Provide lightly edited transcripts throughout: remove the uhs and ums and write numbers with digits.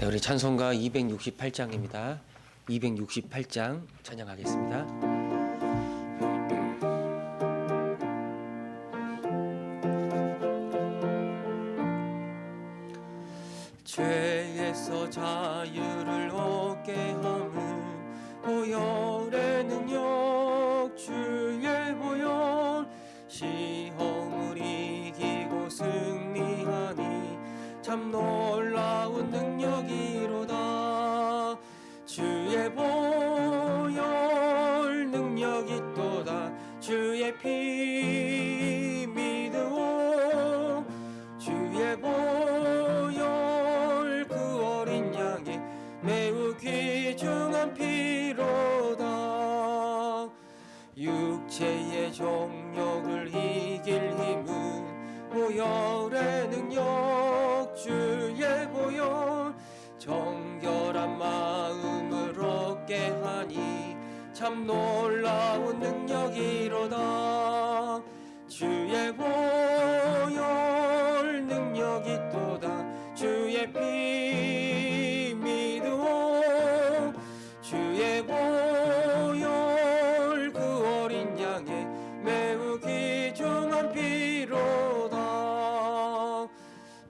네, 우리 찬송가 268장입니다. 268장 찬양하겠습니다. 죄에서 자유를 얻게 함은 보혈의 능력, 주의 보혈. 시험을 이기고 승리하니 참 놀라운 능력이로다. 주의 보혈 능력이 또다. 주의 피 믿으오. 주의 보혈 그 어린 양의 매우 귀중한 피로다. 육체의 정욕을 이길 힘은 보혈의 능력, 주의 보혈. 정결한 마음을 얻게 하니 참 놀라운 능력이로다. 주의 보혈 능력이 또다. 주의 피 믿으오. 주의 보혈 그 어린 양의 매우 귀중한 피로다.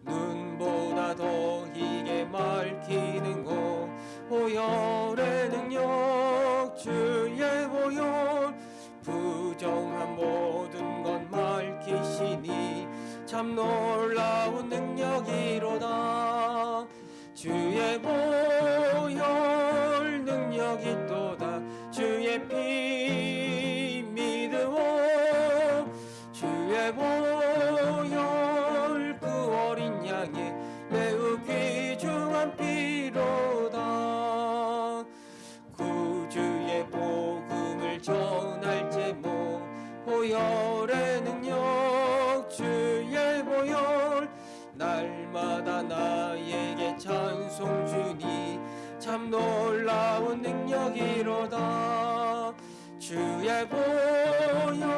눈보다 더 희게 밝히는 것, 보혈의 능력, 주의 보혈. 부정한 모든 것 밝히시니 참 놀라운 능력이로다. 주의 보혈 능력이 또다. 주의 피 믿으오. 주의 보혈 그 어린 양의 매우 귀중한 피로다. 구주의 복음을 전할 제목, 보혈의 능력, 주의 보혈. 날마다 나에게 찬송 주니 참 놀라운 능력이로다. 주의 보혈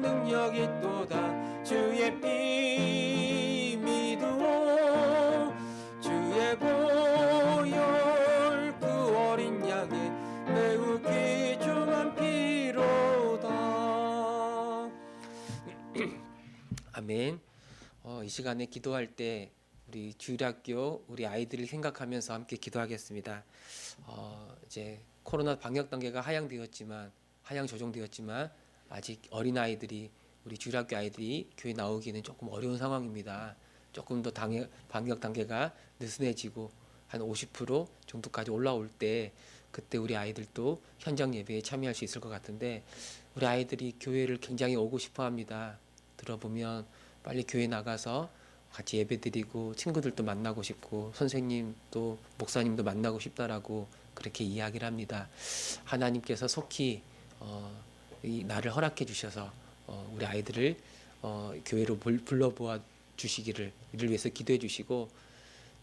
능력이 또다. 주의 피 믿으오. 주의 보혈 그 어린 양의 매우 귀중한 피로다. 아멘. 이 시간에 기도할 때 우리 주일학교 우리 아이들을 생각하면서 함께 기도하겠습니다. 이제 코로나 방역 단계가 하향 조정되었지만 아직 어린 아이들이, 우리 주일학교 아이들이 교회 나오기는 조금 어려운 상황입니다. 조금 더 방역 단계가 느슨해지고 한 50% 정도까지 올라올 때, 그때 우리 아이들도 현장 예배에 참여할 수 있을 것 같은데, 우리 아이들이 교회를 굉장히 오고 싶어 합니다. 들어보면 빨리 교회 나가서 같이 예배드리고 친구들도 만나고 싶고 선생님도 목사님도 만나고 싶다라고 그렇게 이야기를 합니다. 하나님께서 속히 이 날을 허락해 주셔서 우리 아이들을 교회로 불러보아 주시기를, 이를 위해서 기도해 주시고,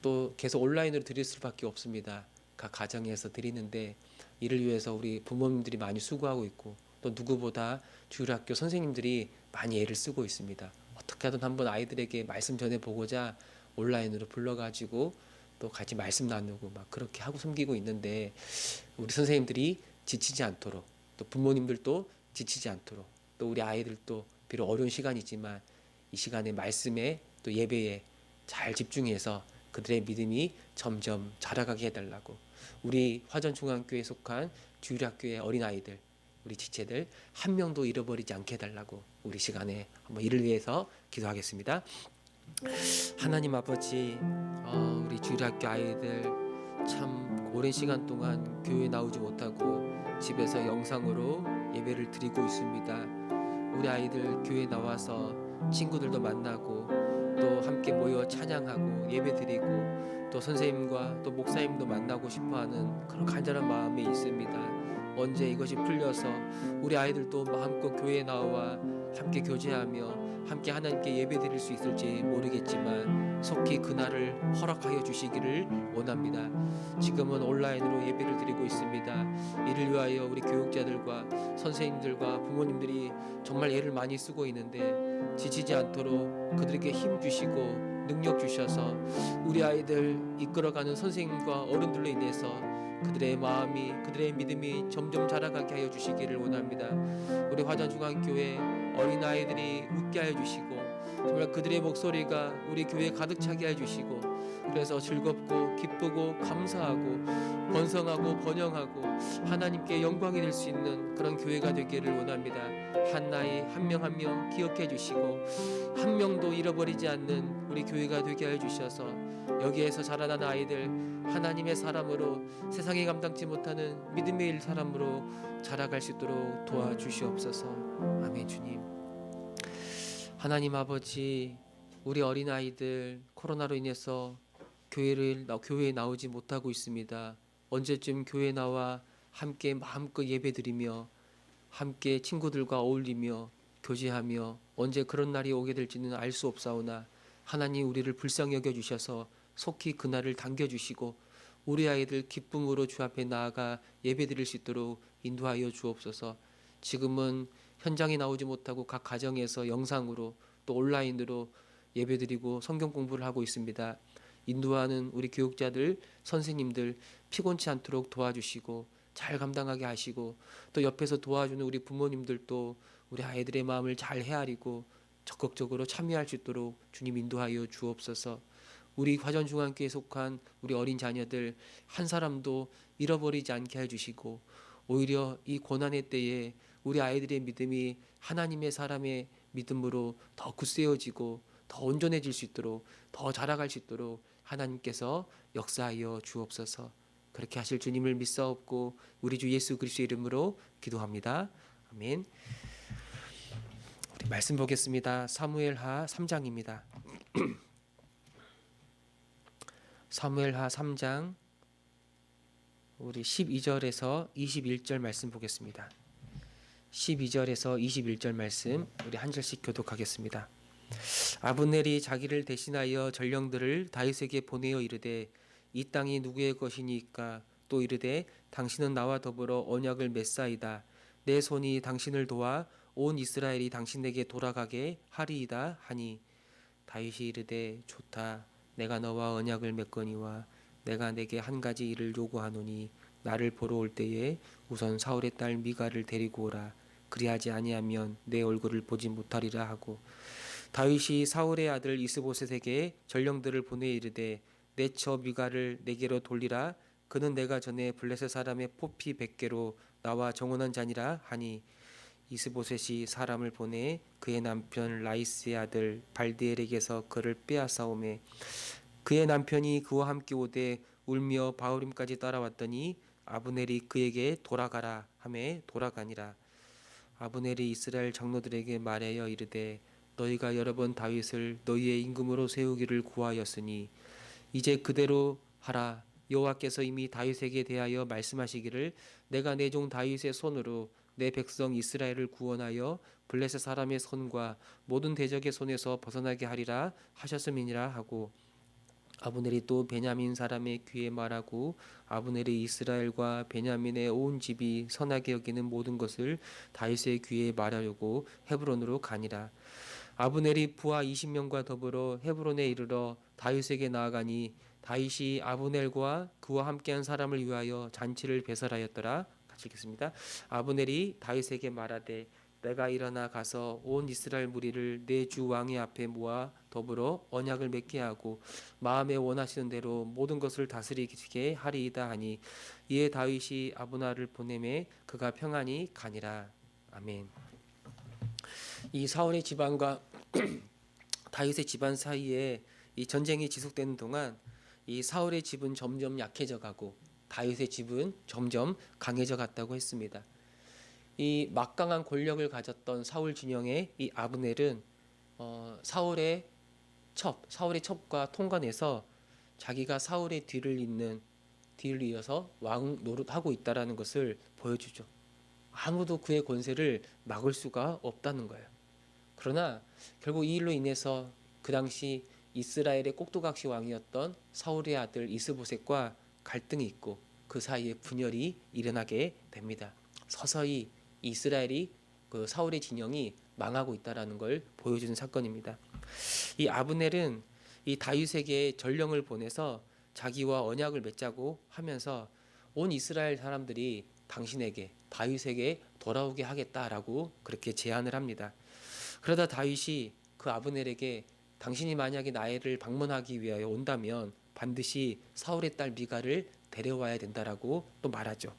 또 계속 온라인으로 드릴 수밖에 없습니다. 각 가정에서 드리는데 이를 위해서 우리 부모님들이 많이 수고하고 있고, 또 누구보다 주일학교 선생님들이 많이 애를 쓰고 있습니다. 어떻게 하든 한번 아이들에게 말씀 전해보고자 온라인으로 불러가지고 또 같이 말씀 나누고 막 그렇게 하고 섬기고 있는데, 우리 선생님들이 지치지 않도록, 또 부모님들도 지치지 않도록, 또 우리 아이들도 비록 어려운 시간이지만 이 시간에 말씀에 또 예배에 잘 집중해서 그들의 믿음이 점점 자라가게 해달라고, 우리 화전중앙교회에 속한 주일학교의 어린아이들, 우리 지체들 한 명도 잃어버리지 않게 해달라고 우리 시간에 한번 이를 위해서 기도하겠습니다. 하나님 아버지, 우리 주일학교 아이들 참 오랜 시간 동안 교회에 나오지 못하고 집에서 영상으로 예배를 드리고 있습니다. 우리 아이들 교회에 나와서 친구들도 만나고 또 함께 모여 찬양하고 예배드리고 또 선생님과 또 목사님도 만나고 싶어하는 그런 간절한 마음이 있습니다. 언제 이것이 풀려서 우리 아이들도 마음껏 교회에 나와 함께 교제하며 함께 하나님께 예배드릴 수 있을지 모르겠지만 속히 그날을 허락하여 주시기를 원합니다. 지금은 온라인으로 예배를 드리고 있습니다. 이를 위하여 우리 교육자들과 선생님들과 부모님들이 정말 애를 많이 쓰고 있는데 지치지 않도록 그들에게 힘 주시고 능력 주셔서 우리 아이들 이끌어가는 선생님과 어른들로 인해서 그들의 마음이, 그들의 믿음이 점점 자라가게 하여 주시기를 원합니다. 우리 화전중앙교회 어린아이들이 웃게 하여 주시고 정말 그들의 목소리가 우리 교회에 가득 차게 해주시고 그래서 즐겁고 기쁘고 감사하고 번성하고 번영하고 하나님께 영광이 될 수 있는 그런 교회가 되기를 원합니다. 한 나이 한 명 한 명 기억해 주시고 한 명도 잃어버리지 않는 우리 교회가 되게 해 주셔서 여기에서 자라난 아이들 하나님의 사람으로 세상에 감당치 못하는 믿음의 사람으로 자라갈 수 있도록 도와주시옵소서. 아멘. 주님, 하나님 아버지, 우리 어린아이들 코로나로 인해서 교회에 나오지 못하고 있습니다. 언제쯤 교회에 나와 함께 마음껏 예배드리며 함께 친구들과 어울리며 교제하며 언제 그런 날이 오게 될지는 알 수 없사오나 하나님 우리를 불쌍히 여겨주셔서 속히 그날을 당겨주시고 우리 아이들 기쁨으로 주 앞에 나아가 예배드릴 수 있도록 인도하여 주옵소서. 지금은 현장에 나오지 못하고 각 가정에서 영상으로 또 온라인으로 예배드리고 성경 공부를 하고 있습니다. 인도하는 우리 교육자들, 선생님들 피곤치 않도록 도와주시고 잘 감당하게 하시고 또 옆에서 도와주는 우리 부모님들도 우리 아이들의 마음을 잘 헤아리고 적극적으로 참여할 수 있도록 주님 인도하여 주옵소서. 우리 화전중앙교회에 속한 우리 어린 자녀들 한 사람도 잃어버리지 않게 해주시고 오히려 이 고난의 때에 우리 아이들의 믿음이 하나님의 사람의 믿음으로 더 굳세어지고 더 온전해질 수 있도록 더 자라갈 수 있도록 하나님께서 역사하여 주옵소서. 그렇게 하실 주님을 믿사옵고 우리 주 예수 그리스도의 이름으로 기도합니다. 아멘. 우리 말씀 보겠습니다. 사무엘하 3장입니다. 사무엘하 3장 우리 12절에서 21절 말씀 보겠습니다. 12절에서 21절 말씀 우리 한 절씩 교독하겠습니다. 아브넬이 자기를 대신하여 전령들을 다윗에게 보내어 이르되 이 땅이 누구의 것이니까 또 이르되 당신은 나와 더불어 언약을 맺사이다. 내 손이 당신을 도와 온 이스라엘이 당신에게 돌아가게 하리이다 하니 다윗이 이르되 좋다. 내가 너와 언약을 맺거니와 내가 내게 한 가지 일을 요구하노니 나를 보러 올 때에 우선 사울의 딸 미갈을 데리고 오라. 그리하지 아니하면 내 얼굴을 보지 못하리라 하고 다윗이 사울의 아들 이스보셋에게 전령들을 보내 이르되 내 처 미갈을 내게로 돌리라. 그는 내가 전에 블레셋 사람의 포피 100개로 나와 정혼한 자니라 하니 이스보셋이 사람을 보내 그의 남편 라이스의 아들 발디엘에게서 그를 빼앗아오매 그의 남편이 그와 함께 오되 울며 바후림까지 따라왔더니 아브넬이 그에게 돌아가라 하매 돌아가니라. 아브넬이 이스라엘 장로들에게 말하여 이르되 너희가 여러 번 다윗을 너희의 임금으로 세우기를 구하였으니 이제 그대로 하라. 여호와께서 이미 다윗에게 대하여 말씀하시기를 내가 내 종 다윗의 손으로 내 백성 이스라엘을 구원하여 블레셋 사람의 손과 모든 대적의 손에서 벗어나게 하리라 하셨음이니라 하고 아브넬이 또 베냐민 사람의 귀에 말하고 아브넬이 이스라엘과 베냐민의 온 집이 선하게 여기는 모든 것을 다윗의 귀에 말하려고 헤브론으로 가니라. 아브넬이 부하 20명과 더불어 헤브론에 이르러 다윗에게 나아가니 다윗이 아브넬과 그와 함께한 사람을 위하여 잔치를 배설하였더라. 같이 읽겠습니다. 아브넬이 다윗에게 말하되 내가 일어나 가서 온 이스라엘 무리를 내 주 왕의 앞에 모아 더불어 언약을 맺게 하고 마음에 원하시는 대로 모든 것을 다스리게 하리이다 하니 이에 다윗이 아브날을 보내매 그가 평안히 가니라. 아멘. 이 사울의 집안과 다윗의 집안 사이에 이 전쟁이 지속되는 동안 이 사울의 집은 점점 약해져 가고 다윗의 집은 점점 강해져 갔다고 했습니다. 이 막강한 권력을 가졌던 사울 진영의 이 아브넬은 사울의 첩과 통관해서 자기가 사울의 뒤를 이어서 왕 노릇하고 있다라는 것을 보여주죠. 아무도 그의 권세를 막을 수가 없다는 거예요. 그러나 결국 이 일로 인해서 그 당시 이스라엘의 꼭두각시 왕이었던 사울의 아들 이스보셋과 갈등이 있고 그 사이에 분열이 일어나게 됩니다. 서서히 이스라엘이 그 사울의 진영이 망하고 있다라는 걸 보여주는 사건입니다. 이 아브넬은 이 다윗에게 전령을 보내서 자기와 언약을 맺자고 하면서 온 이스라엘 사람들이 당신에게 다윗에게 돌아오게 하겠다라고 그렇게 제안을 합니다. 그러다 다윗이 그 아브넬에게 당신이 만약에 나를 방문하기 위하여 온다면 반드시 사울의 딸 미갈을 데려와야 된다라고 또 말하죠.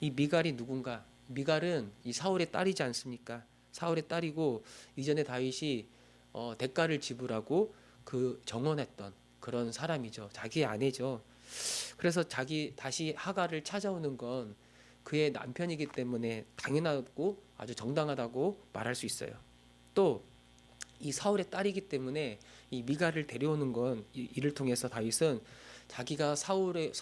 이 미갈이 누군가? 미갈은 이 사울의 딸이지 않습니까? 사울의 딸이고 이전에 다윗이 대가를 지불하고 그 정원했던 그런 사람이죠. 자기의 아내죠. 그래서 자기 다시 하갈을 찾아오는 건 그의 남편이기 때문에 당연하고 아주 정당하다고 말할 수 있어요. 또 이 사울의 딸이기 때문에 이 미갈을 데려오는 건 이를 통해서 다윗은 자기가 사울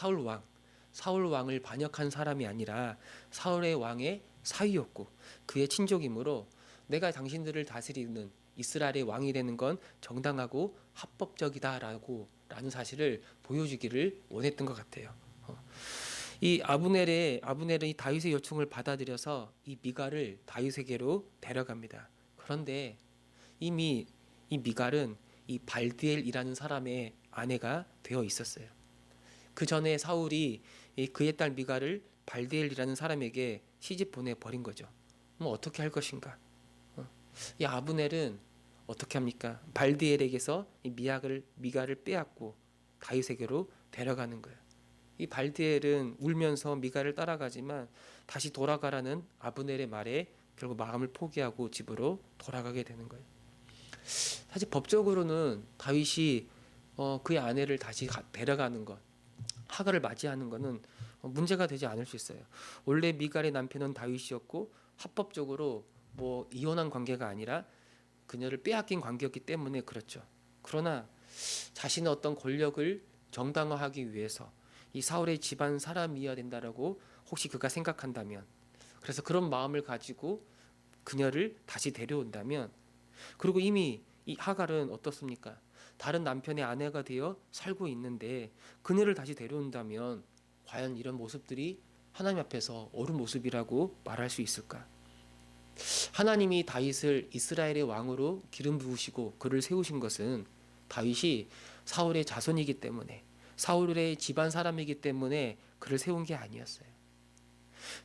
왕을 반역한 사람이 아니라 사울의 왕의 사위였고 그의 친족이므로 내가 당신들을 다스리는 이스라엘의 왕이 되는 건 정당하고 합법적이다라고 라는 사실을 보여주기를 원했던 것 같아요. 이 아브넬이 다윗의 요청을 받아들여서 이 미갈을 다윗에게로 데려갑니다. 그런데 이미 이 미갈은 이 발디엘이라는 사람의 아내가 되어 있었어요. 그 전에 사울이 그의 딸 미갈을 발디엘이라는 사람에게 시집 보내 버린 거죠. 뭐 어떻게 할 것인가? 이 아브넬은 어떻게 합니까? 발디엘에게서 이 미갈을 빼앗고 다윗에게로 데려가는 거예요. 이 발디엘은 울면서 미갈을 따라가지만 다시 돌아가라는 아브넬의 말에 결국 마음을 포기하고 집으로 돌아가게 되는 거예요. 사실 법적으로는 다윗이 그의 아내를 다시 데려가는 것, 하갈을 맞이하는 것은 문제가 되지 않을 수 있어요. 원래 미갈의 남편은 다윗이었고 합법적으로 뭐 이혼한 관계가 아니라 그녀를 빼앗긴 관계였기 때문에 그렇죠. 그러나 자신의 어떤 권력을 정당화하기 위해서 이 사울의 집안 사람이어야 된다라고 혹시 그가 생각한다면, 그래서 그런 마음을 가지고 그녀를 다시 데려온다면, 그리고 이미 이 하갈은 어떻습니까? 다른 남편의 아내가 되어 살고 있는데 그녀를 다시 데려온다면 과연 이런 모습들이 하나님 앞에서 옳은 모습이라고 말할 수 있을까? 하나님이 다윗을 이스라엘의 왕으로 기름 부으시고 그를 세우신 것은 다윗이 사울의 자손이기 때문에, 사울의 집안 사람이기 때문에 그를 세운 게 아니었어요.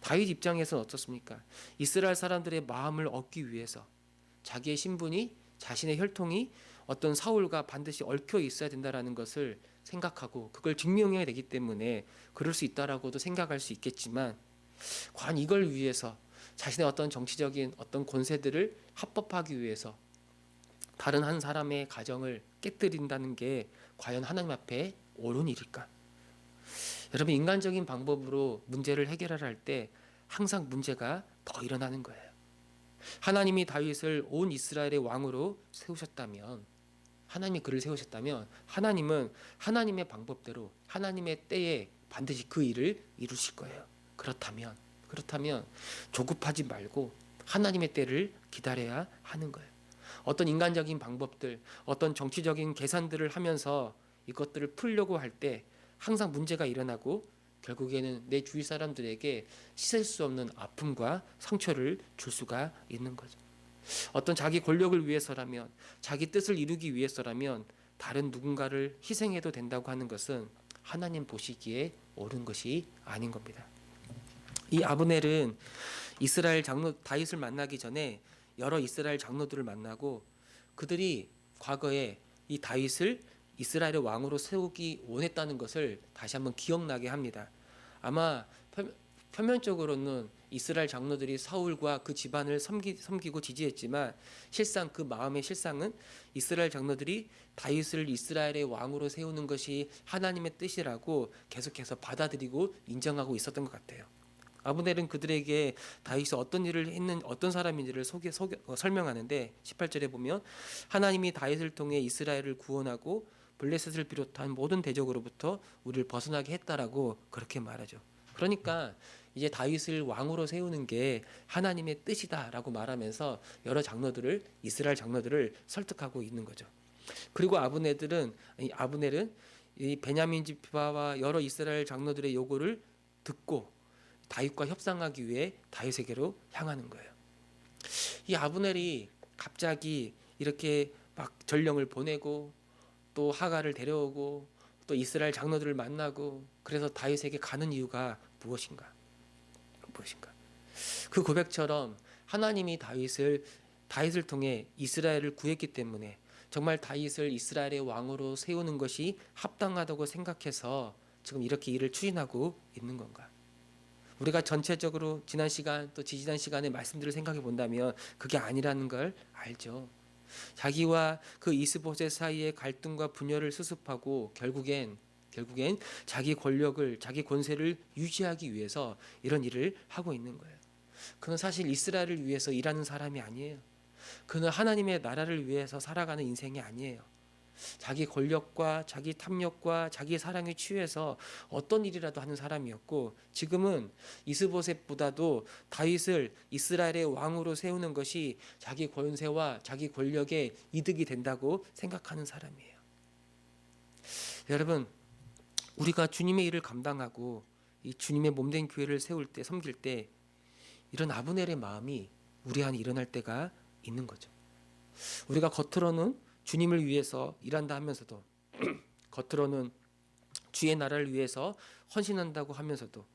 다윗 입장에서는 어떻습니까? 이스라엘 사람들의 마음을 얻기 위해서 자기의 신분이, 자신의 혈통이 어떤 사울과 반드시 얽혀 있어야 된다라는 것을 생각하고 그걸 증명해야 되기 때문에 그럴 수 있다라고도 생각할 수 있겠지만, 과연 이걸 위해서 자신의 어떤 정치적인 어떤 권세들을 합법화하기 위해서 다른 한 사람의 가정을 깨뜨린다는 게 과연 하나님 앞에 옳은 일일까? 여러분, 인간적인 방법으로 문제를 해결하려 할 때 항상 문제가 더 일어나는 거예요. 하나님이 다윗을 온 이스라엘의 왕으로 세우셨다면, 하나님이 그를 세우셨다면 하나님은 하나님의 방법대로 하나님의 때에 반드시 그 일을 이루실 거예요. 그렇다면 조급하지 말고 하나님의 때를 기다려야 하는 거예요. 어떤 인간적인 방법들, 어떤 정치적인 계산들을 하면서 이것들을 풀려고 할 때 항상 문제가 일어나고 결국에는 내 주위 사람들에게 씻을 수 없는 아픔과 상처를 줄 수가 있는 거죠. 어떤 자기 권력을 위해서라면, 자기 뜻을 이루기 위해서라면 다른 누군가를 희생해도 된다고 하는 것은 하나님 보시기에 옳은 것이 아닌 겁니다. 이 아브넬은 이스라엘 장로 다윗을 만나기 전에 여러 이스라엘 장로들을 만나고 그들이 과거에 이 다윗을 이스라엘의 왕으로 세우기 원했다는 것을 다시 한번 기억나게 합니다. 아마 표면적으로는 이스라엘 장로들이 사울과 그 집안을 섬기고 지지했지만 실상 그 마음의 실상은 이스라엘 장로들이 다윗을 이스라엘의 왕으로 세우는 것이 하나님의 뜻이라고 계속해서 받아들이고 인정하고 있었던 것 같아요. 아브넬은 그들에게 다윗이 어떤 일을 했는 어떤 사람인지를 설명하는데 18절에 보면 하나님이 다윗을 통해 이스라엘을 구원하고 블레셋을 비롯한 모든 대적으로부터 우리를 벗어나게 했다라고 그렇게 말하죠. 그러니까 이제 다윗을 왕으로 세우는 게 하나님의 뜻이다라고 말하면서 여러 장로들을, 이스라엘 장로들을 설득하고 있는 거죠. 그리고 아브넬은 이 베냐민 지파와 여러 이스라엘 장로들의 요구를 듣고 다윗과 협상하기 위해 다윗에게로 향하는 거예요. 이 아브넬이 갑자기 이렇게 막 전령을 보내고 또 하가를 데려오고 또 이스라엘 장로들을 만나고 그래서 다윗에게 가는 이유가 무엇인가? 무엇인가? 그 고백처럼 하나님이 다윗을 통해 이스라엘을 구했기 때문에 정말 다윗을 이스라엘의 왕으로 세우는 것이 합당하다고 생각해서 지금 이렇게 일을 추진하고 있는 건가? 우리가 전체적으로 지난 시간 또 지지난 시간의 말씀들을 생각해 본다면 그게 아니라는 걸 알죠. 자기와 그 이스보셋 사이의 갈등과 분열을 수습하고 결국엔 자기 권력을 자기 권세를 유지하기 위해서 이런 일을 하고 있는 거예요. 그는 사실 이스라엘을 위해서 일하는 사람이 아니에요. 그는 하나님의 나라를 위해서 살아가는 인생이 아니에요. 자기 권력과 자기 탐욕과 자기 사랑에 취해서 어떤 일이라도 하는 사람이었고 지금은 이스보셋보다도 다윗을 이스라엘의 왕으로 세우는 것이 자기 권세와 자기 권력에 이득이 된다고 생각하는 사람이에요. 여러분, 우리가 주님의 일을 감당하고 이 주님의 몸된 교회를 세울 때 섬길 때 이런 아브넬의 마음이 우리 안에 일어날 때가 있는 거죠. 우리가 겉으로는 주님을 위해서 일한다 하면서도 겉으로는 주의 나라를 위해서 헌신한다고 하면서도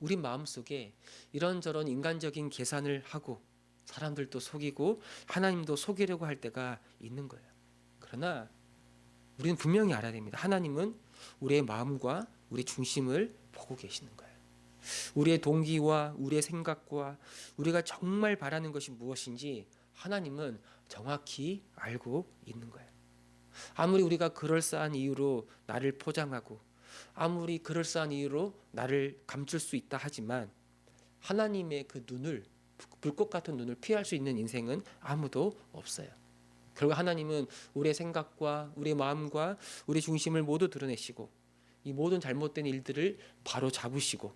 우리 마음속에 이런저런 인간적인 계산을 하고 사람들도 속이고 하나님도 속이려고 할 때가 있는 거예요. 그러나 우리는 분명히 알아야 됩니다. 하나님은 우리의 마음과 우리 중심을 보고 계시는 거예요. 우리의 동기와 우리의 생각과 우리가 정말 바라는 것이 무엇인지 하나님은 정확히 알고 있는 거예요. 아무리 우리가 그럴싸한 이유로 나를 포장하고 아무리 그럴싸한 이유로 나를 감출 수 있다 하지만 하나님의 그 눈을 불꽃 같은 눈을 피할 수 있는 인생은 아무도 없어요. 결국 하나님은 우리의 생각과 우리의 마음과 우리 중심을 모두 드러내시고 이 모든 잘못된 일들을 바로 잡으시고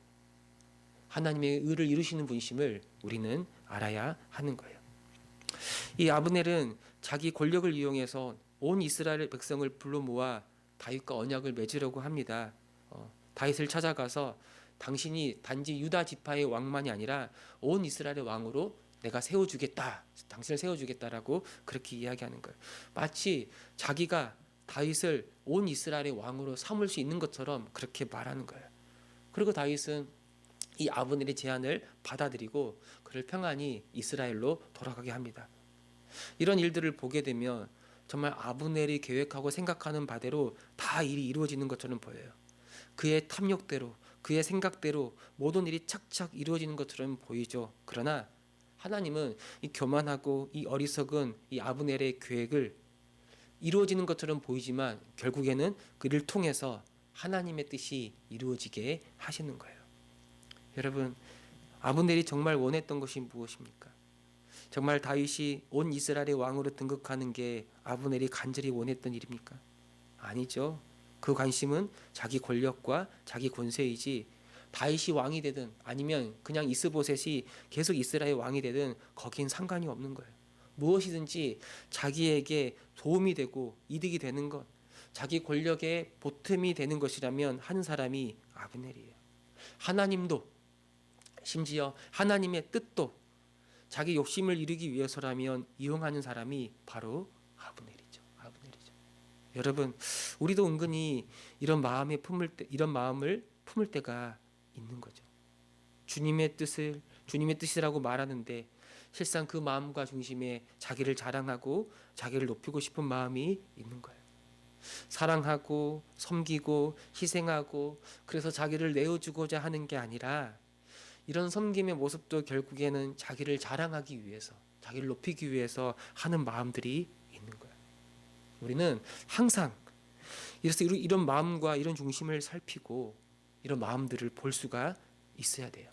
하나님의 의를 이루시는 분이심을 우리는 알아야 하는 거예요. 이 아브넬은 자기 권력을 이용해서 온 이스라엘 백성을 불러 모아 다윗과 언약을 맺으려고 합니다. 다윗을 찾아가서 당신이 단지 유다 지파의 왕만이 아니라 온 이스라엘의 왕으로 내가 세워주겠다, 당신을 세워주겠다라고 그렇게 이야기하는 거예요. 마치 자기가 다윗을 온 이스라엘의 왕으로 삼을 수 있는 것처럼 그렇게 말하는 거예요. 그리고 다윗은 이 아브넬의 제안을 받아들이고 그를 평안히 이스라엘로 돌아가게 합니다. 이런 일들을 보게 되면 정말 아브넬이 계획하고 생각하는 바대로 다 일이 이루어지는 것처럼 보여요. 그의 탐욕대로 그의 생각대로 모든 일이 착착 이루어지는 것처럼 보이죠. 그러나 하나님은 이 교만하고 이 어리석은 이 아브넬의 계획을 이루어지는 것처럼 보이지만 결국에는 그를 통해서 하나님의 뜻이 이루어지게 하시는 거예요. 여러분, 아브넬이 정말 원했던 것이 무엇입니까? 정말 다윗이 온 이스라엘의 왕으로 등극하는 게 아브넬이 간절히 원했던 일입니까? 아니죠. 그 관심은 자기 권력과 자기 권세이지 다윗이 왕이 되든 아니면 그냥 이스보셋이 계속 이스라엘 왕이 되든 거긴 상관이 없는 거예요. 무엇이든지 자기에게 도움이 되고 이득이 되는 것, 자기 권력에 보탬이 되는 것이라면 하는 사람이 아브넬이에요. 하나님도 심지어 하나님의 뜻도 자기 욕심을 이루기 위해서라면 이용하는 사람이 바로 아브넬이죠. 여러분, 우리도 은근히 이런 마음을 품을 때가 있는 거죠. 주님의 뜻이라고 말하는데 실상 그 마음과 중심에 자기를 자랑하고 자기를 높이고 싶은 마음이 있는 거예요. 사랑하고 섬기고 희생하고 그래서 자기를 내어주고자 하는 게 아니라 이런 섬김의 모습도 결국에는 자기를 자랑하기 위해서 자기를 높이기 위해서 하는 마음들이 있는 거예요. 우리는 항상 이런 마음과 이런 중심을 살피고 이런 마음들을 볼 수가 있어야 돼요.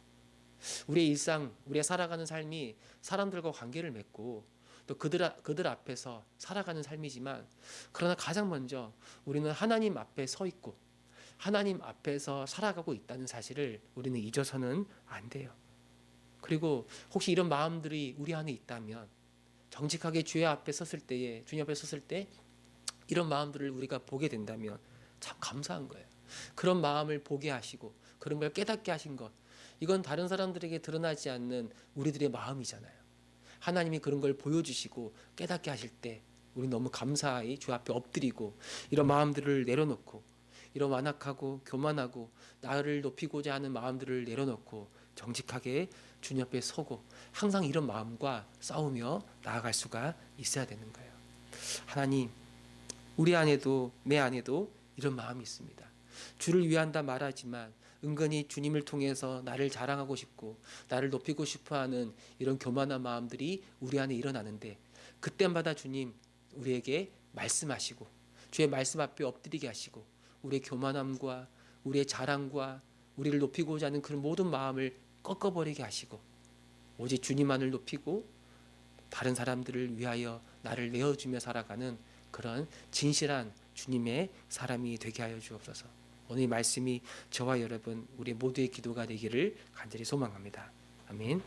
우리의 일상, 우리의 살아가는 삶이 사람들과 관계를 맺고 또 그들 앞에서 살아가는 삶이지만 그러나 가장 먼저 우리는 하나님 앞에 서 있고 하나님 앞에서 살아가고 있다는 사실을 우리는 잊어서는 안 돼요. 그리고 혹시 이런 마음들이 우리 안에 있다면 정직하게 주님 앞에 섰을 때 이런 마음들을 우리가 보게 된다면 참 감사한 거예요. 그런 마음을 보게 하시고 그런 걸 깨닫게 하신 것, 이건 다른 사람들에게 드러나지 않는 우리들의 마음이잖아요. 하나님이 그런 걸 보여주시고 깨닫게 하실 때 우리 너무 감사히 주 앞에 엎드리고 이런 마음들을 내려놓고 이런 완악하고 교만하고 나를 높이고자 하는 마음들을 내려놓고 정직하게 주님 앞에 서고 항상 이런 마음과 싸우며 나아갈 수가 있어야 되는 거예요. 하나님, 우리 안에도 내 안에도 이런 마음이 있습니다. 주를 위한다 말하지만 은근히 주님을 통해서 나를 자랑하고 싶고 나를 높이고 싶어하는 이런 교만한 마음들이 우리 안에 일어나는데 그때마다 주님 우리에게 말씀하시고 주의 말씀 앞에 엎드리게 하시고 우리의 교만함과 우리의 자랑과 우리를 높이고자 하는 그런 모든 마음을 꺾어버리게 하시고 오직 주님만을 높이고 다른 사람들을 위하여 나를 내어주며 살아가는 그런 진실한 주님의 사람이 되게 하여 주옵소서. 오늘 이 말씀이 저와 여러분 우리 모두의 기도가 되기를 간절히 소망합니다. 아멘.